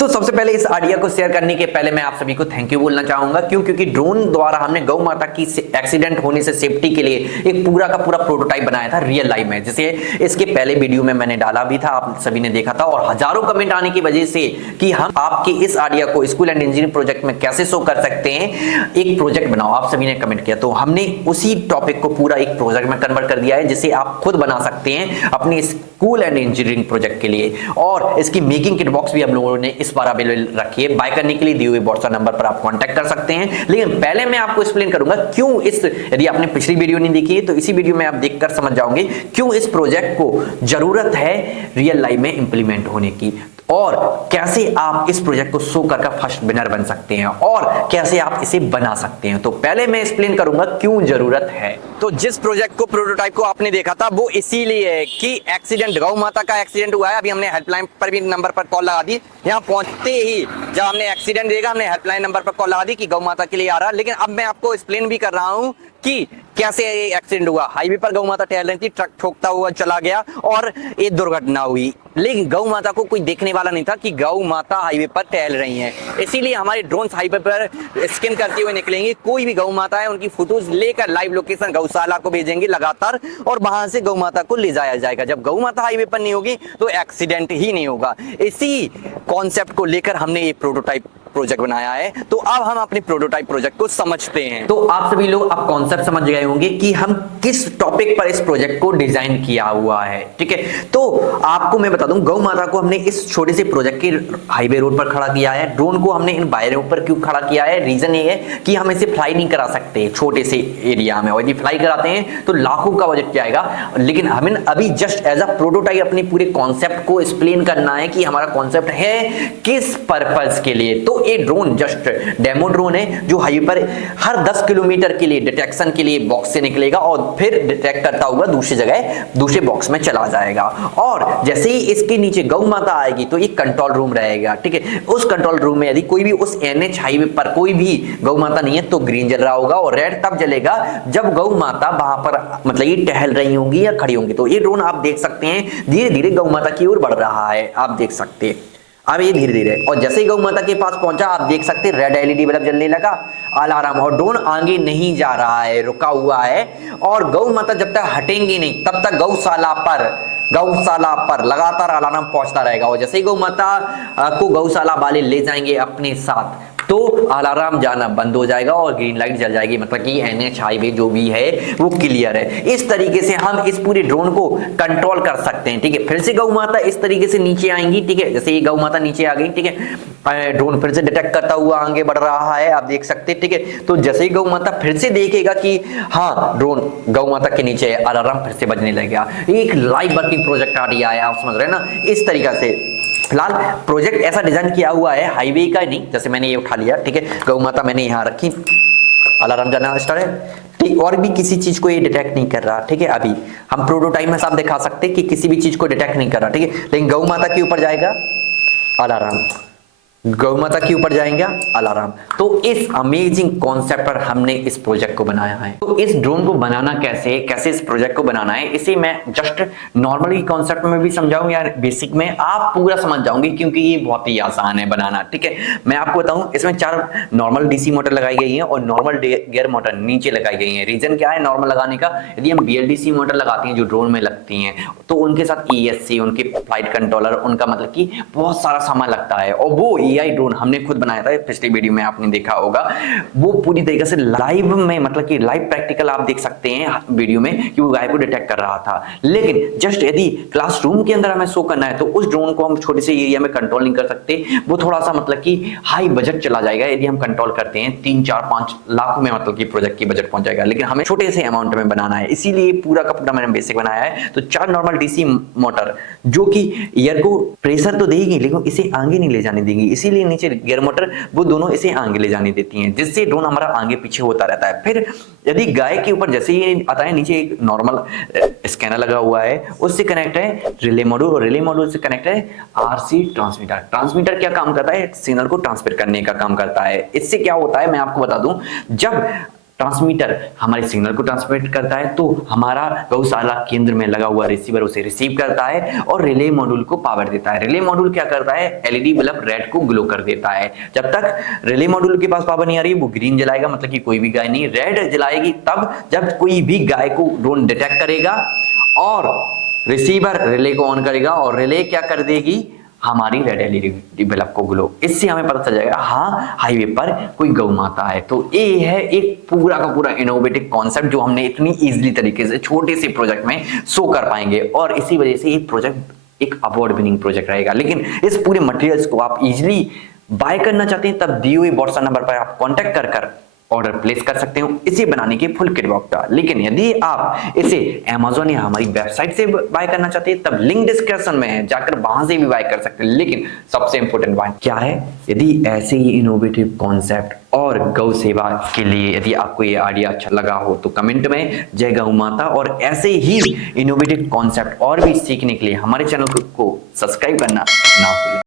तो सबसे पहले इस आइडिया को शेयर करने के पहले मैं आप सभी को थैंक यू बोलना चाहूंगा क्योंकि ड्रोन द्वारा हमने गौ माता की एक्सीडेंट होने से सेफ्टी के लिए एक पूरा का पूरा प्रोटोटाइप बनाया था रियल लाइफ में, जिसे इसके पहले वीडियो में मैंने डाला भी था, आप सभी ने देखा था और हजारों कमेंट आने की वजह से कि हम आपके इस आइडिया को स्कूल एंड इंजीनियरिंग प्रोजेक्ट में कैसे शो कर सकते हैं, एक प्रोजेक्ट बनाओ, आप सभी ने कमेंट किया। तो हमने उसी टॉपिक को पूरा एक प्रोजेक्ट में कन्वर्ट कर दिया है जिसे आप खुद बना सकते हैं अपने स्कूल एंड इंजीनियरिंग प्रोजेक्ट के लिए। और इसकी मेकिंग किट बॉक्स भी हम लोगों ने इस बार अवेलेबल रखिए, बाय करने के लिए दिए हुए व्हाट्सएप नंबर पर आप कांटेक्ट कर सकते हैं। लेकिन पहले मैं आपको एक्सप्लेन करूंगा क्यों इस, यदि आपने पिछली वीडियो नहीं देखी तो इसी वीडियो में आप देखकर समझ जाओगे क्यों इस प्रोजेक्ट को जरूरत है रियल लाइफ में इंप्लीमेंट होने की, और कैसे आप इस प्रोजेक्ट को शो करके फर्स्ट विनर बन सकते हैं और कैसे आप इसे बना सकते हैं। तो पहले मैं एक्सप्लेन करूंगा क्यों जरूरत है। तो जिस प्रोजेक्ट को, प्रोटोटाइप को आपने देखा था वो इसीलिए है कि एक्सीडेंट, गौ माता का एक्सीडेंट हुआ है। अभी हमने हेल्पलाइन पर भी नंबर पर कॉल लगा दी, यहाँ पहुंचते ही जब हमने एक्सीडेंट देखा हमने हेल्पलाइन नंबर पर कॉल लगा दी कि गौ माता के लिए आ रहा। लेकिन अब मैं आपको एक्सप्लेन भी कर रहा हूं कि कैसे एक्सीडेंट हुआ। हाईवे पर गौ माता टहल रही थी, ट्रक ठोकता हुआ चला गया और एक दुर्घटना हुई। लेकिन गौ माता को कोई देखने वाला नहीं था कि गौ माता हाईवे पर टहल रही हैं। इसीलिए हमारे ड्रोन हाईवे पर स्कैन करते हुए निकलेंगे, कोई भी गौ माता है उनकी फोटोज लेकर लाइव लोकेशन गौशाला को भेजेंगे लगातार और वहां से गौ माता को ले जाया जाएगा। जब गौ माता हाईवे पर नहीं होगी तो एक्सीडेंट ही नहीं होगा। इसी कॉन्सेप्ट को लेकर हमने ये प्रोटोटाइप प्रोजेक्ट बनाया है। तो अब हम अपने प्रोटोटाइप प्रोजेक्ट को समझते हैं। तो आप सभी लोग अब कॉन्सेप्ट समझ गए होंगे कि हम किस टॉपिक पर इस प्रोजेक्ट को डिजाइन किया हुआ है, ठीक है। तो आपको मैं बता दूं, गौ माता को हमने इस छोटे से प्रोजेक्ट के हाईवे रोड पर खड़ा किया है। ड्रोन को हमने इन वायरों पर क्यों खड़ा किया है, रीजन ये है कि हम इसे फ्लाई नहीं करा सकते छोटे से एरिया में, और यदि फ्लाई कराते हैं तो लाखों का बजट जाएगा। लेकिन हमें अभी जस्ट एज अ प्रोटोटाइप अपने पूरे कॉन्सेप्ट को एक्सप्लेन करना है कि हमारा कॉन्सेप्ट है किस पर्पस के लिए। तो ये ड्रोन जस्ट डेमो ड्रोन है जो हाईवे पर हर 10 किलोमीटर के लिए डिटेक्शन के लिए बॉक्स से निकलेगा और फिर डिटेक्ट करता हुआ दूसरी जगह दूसरे बॉक्स में चला जाएगा। और जैसे ही इसके नीचे गौ माता आएगी तो एक कंट्रोल रूम रहेगा, ठीक है। उस कंट्रोल रूम में यदि कोई भी उस एनएच हाईवे पर कोई भी गौ माता नहीं है तो ग्रीन जल रहा होगा और रेड तब जलेगा जब गौ माता वहां पर मतलब ये टहल रही होंगी या खड़ी होंगी। तो ये ड्रोन आप देख सकते हैं धीरे धीरे गौ माता की ओर बढ़ रहा है, आप देख सकते हैं अब ये धीरे धीरे, और जैसे ही गौ माता के पास पहुंचा आप देख सकते हैं रेड एलईडी बल्ब जलने लगा, अलार्म, और ड्रोन आगे नहीं जा रहा है, रुका हुआ है। और गौ माता जब तक हटेंगी नहीं तब तक गौशाला पर लगातार अलार्म पहुंचता रहेगा। और जैसे ही गौ माता को गौशाला वाले ले जाएंगे अपने साथ तो अलार्म जाना बंद हो जाएगा और ग्रीन लाइट जल जाएगी, मतलब कि एनएच हाईवे जो भी है वो क्लियर है। इस तरीके से हम इस पूरे ड्रोन को कंट्रोल कर सकते हैं, ठीक है। फिर से गौ माता इस तरीके से नीचे आएंगी, ठीक है। जैसे ये गौ माता नीचे आ गई, ठीक है, ड्रोन फिर से डिटेक्ट करता हुआ आगे बढ़ रहा है, आप देख सकते हैं, ठीक है। तो जैसे ही गौ माता फिर से देखेगा कि हाँ ड्रोन गौ माता के नीचे है, अलार्म फिर से बजने लगेगा। एक लाइव वर्किंग प्रोजेक्ट आ रहा है, आप समझ रहे हैं ना। इस तरीके से फिलहाल प्रोजेक्ट ऐसा डिजाइन किया हुआ है, हाईवे का नहीं, जैसे मैंने ये उठा लिया, ठीक है, गौ माता मैंने यहाँ रखी, अलार्म जाना स्टार्ट है, ठीक, और भी किसी चीज को ये डिटेक्ट नहीं कर रहा, ठीक है। अभी हम प्रोटोटाइप में साफ दिखा सकते हैं कि किसी भी चीज को डिटेक्ट नहीं कर रहा, ठीक है। लेकिन गौ माता के ऊपर जाएगा अलार्म, गौ माता के ऊपर जाएंगे अलार्म। तो इस अमेजिंग कॉन्सेप्ट पर हमने इस प्रोजेक्ट को बनाया है। तो इस ड्रोन को बनाना कैसे इस प्रोजेक्ट को बनाना है, इसे मैं जस्ट नॉर्मली कॉन्सेप्ट में भी समझाऊंगा या बेसिक में आप पूरा समझ जाओगे क्योंकि ये बहुत ही आसान है बनाना, ठीक है। मैं आपको बताऊं, इसमें 4 नॉर्मल डीसी मोटर लगाई गई है और नॉर्मल गियर मोटर नीचे लगाई गई है। रीजन क्या है नॉर्मल लगाने का, यदि हम बीएलडीसी मोटर लगाते हैं जो ड्रोन में लगती हैं तो उनके साथ ईएससी, उनके फ्लाइट कंट्रोलर, उनका मतलब कि बहुत सारा सामान लगता है। और वो एआई ड्रोन हमने खुद बनाया था, पिछली वीडियो में आपने देखा होगा, वो पूरी तरीके से लाइव में, मतलब कि लाइव प्रैक्टिकल आप देख सकते हैं वीडियो में कि वो गाय को डिटेक्ट कर रहा था। लेकिन जस्ट यदि क्लासरूम के अंदर हमें शो करना है तो उस ड्रोन को हम छोटे से एरिया में कंट्रोल नहीं कर सकते, वो थोड़ा सा मतलब कि हाई बजट चला जाएगा। यदि हम कंट्रोल करते हैं 3, 4, 5 लाख में मतलब कि प्रोजेक्ट की बजट पहुंच जाएगा, लेकिन हमें छोटे से अमाउंट में बनाना है, इसीलिए पूरा का पूरा मैंने बेसिक बनाया है। तो 4 नॉर्मल डीसी मोटर जो कि एयर को प्रेशर तो देगी लेकिन इसे आगे नहीं ले जाने देंगी, इसीलिए नीचे गियर मोटर वो दोनों इसे आगे ले जाने देती हैं, जिससे ड्रोन हमारा आगे पीछे होता रहता है। फिर यदि गाय के ऊपर जैसे ही आता है नीचे एक नॉर्मल स्कैनर लगा हुआ है, उससे कनेक्ट है रिले मॉड्यूल और रिले मॉड्यूल से कनेक्ट है आरसी ट्रांसमीटर। ट्रांसमीटर क्या काम करता है, सिग्नल को ट्रांसफर करने का काम करता है। इससे क्या होता है मैं आपको बता दूं, जब ट्रांसमीटर हमारे सिग्नल को ट्रांसमिट करता है, तो हमारा गौशाला केंद्र में लगा हुआ रिसीवर उसे रिसीव करता है और रिले मॉड्यूल को पावर देता है। रिले मॉड्यूल क्या करता है, एलईडी बल्ब रेड को ग्लो कर देता है। जब तक रिले मॉड्यूल के पास पावर नहीं आ रही वो ग्रीन जलाएगा, मतलब कि कोई भी गाय नहीं, रेड जलाएगी तब जब कोई भी गाय को ड्रोन डिटेक्ट करेगा और रिसीवर रिले को ऑन करेगा और रिले क्या कर देगी, हमारी रेड एलईडी बल्ब को ग्लो। इससे हमें पता चल जाएगा हाँ हाईवे पर कोई गौ माता है। तो ये है एक पूरा का पूरा इनोवेटिव कॉन्सेप्ट जो हमने इतनी इजीली तरीके से छोटे से प्रोजेक्ट में शो कर पाएंगे और इसी वजह से ये प्रोजेक्ट एक अवार्ड विनिंग प्रोजेक्ट रहेगा। लेकिन इस पूरे मटेरियल्स को आप इजीली बाय करना चाहते हैं तब दिए हुए व्हाट्सएप नंबर पर आप कांटेक्ट कर ऑर्डर प्लेस कर सकते हो इसे बनाने के फुल किट बॉक्स का। लेकिन यदि आप इसे Amazon या हमारी वेबसाइट से बाय करना चाहते हैं तब लिंक डिस्क्रिप्शन में है, जाकर वहां से भी बाय कर सकते हैं। लेकिन सबसे इंपॉर्टेंट बात क्या है, यदि ऐसे ही इनोवेटिव कॉन्सेप्ट और गौ सेवा के लिए यदि आपको ये आइडिया अच्छा लगा हो तो कमेंट में जय गौ माता, और ऐसे ही इनोवेटिव कॉन्सेप्ट और भी सीखने के लिए हमारे चैनल को सब्सक्राइब करना ना भूलें।